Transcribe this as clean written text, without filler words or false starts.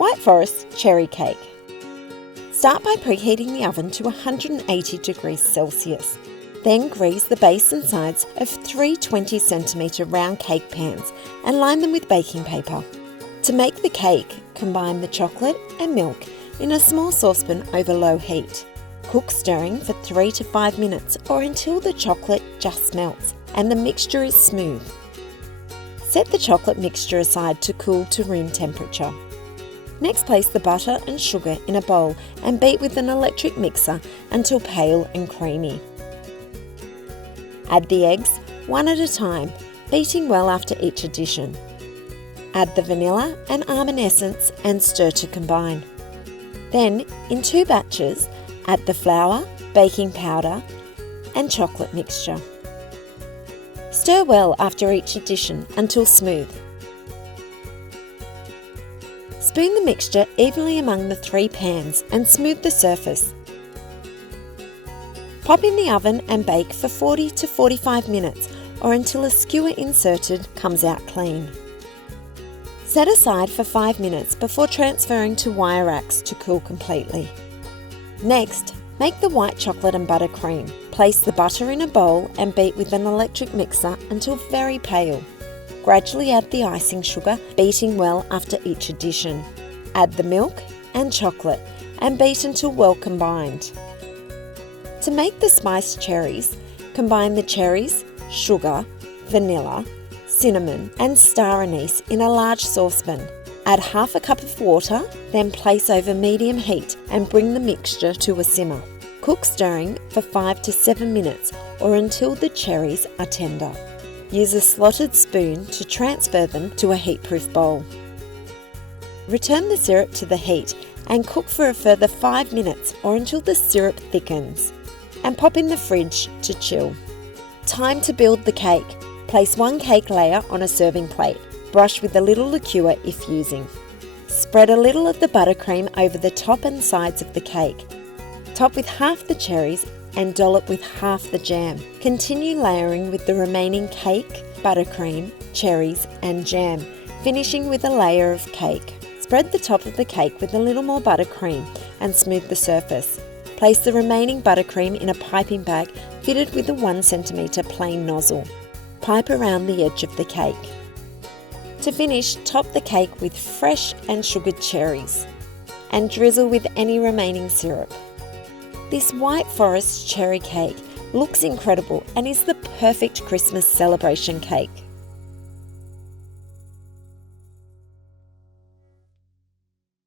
White Forest cherry cake. Start by preheating the oven to 180 degrees Celsius. Then grease the base and sides of 3 20cm round cake pans and line them with baking paper. To make the cake, combine the chocolate and milk in a small saucepan over low heat. Cook stirring for 3 to 5 minutes or until the chocolate just melts and the mixture is smooth. Set the chocolate mixture aside to cool to room temperature. Next, place the butter and sugar in a bowl and beat with an electric mixer until pale and creamy. Add the eggs, one at a time, beating well after each addition. Add the vanilla and almond essence and stir to combine. Then, in 2 batches, add the flour, baking powder and chocolate mixture. Stir well after each addition until smooth. Spoon the mixture evenly among the 3 pans and smooth the surface. Pop in the oven and bake for 40 to 45 minutes or until a skewer inserted comes out clean. Set aside for 5 minutes before transferring to wire racks to cool completely. Next, make the white chocolate and buttercream. Place the butter in a bowl and beat with an electric mixer until very pale. Gradually add the icing sugar, beating well after each addition. Add the milk and chocolate and beat until well combined. To make the spiced cherries, combine the cherries, sugar, vanilla, cinnamon and star anise in a large saucepan. Add half a cup of water, then place over medium heat and bring the mixture to a simmer. Cook stirring for 5 to 7 minutes or until the cherries are tender. Use a slotted spoon to transfer them to a heat-proof bowl. Return the syrup to the heat and cook for a further 5 minutes or until the syrup thickens, and pop in the fridge to chill. Time to build the cake. Place 1 cake layer on a serving plate. Brush with a little liqueur if using. Spread a little of the buttercream over the top and sides of the cake. Top with half the cherries and dollop with half the jam. Continue layering with the remaining cake, buttercream, cherries and jam, finishing with a layer of cake. Spread the top of the cake with a little more buttercream and smooth the surface. Place the remaining buttercream in a piping bag fitted with a 1 cm plain nozzle. Pipe around the edge of the cake. To finish, top the cake with fresh and sugared cherries and drizzle with any remaining syrup. This White Forest cherry cake looks incredible and is the perfect Christmas celebration cake.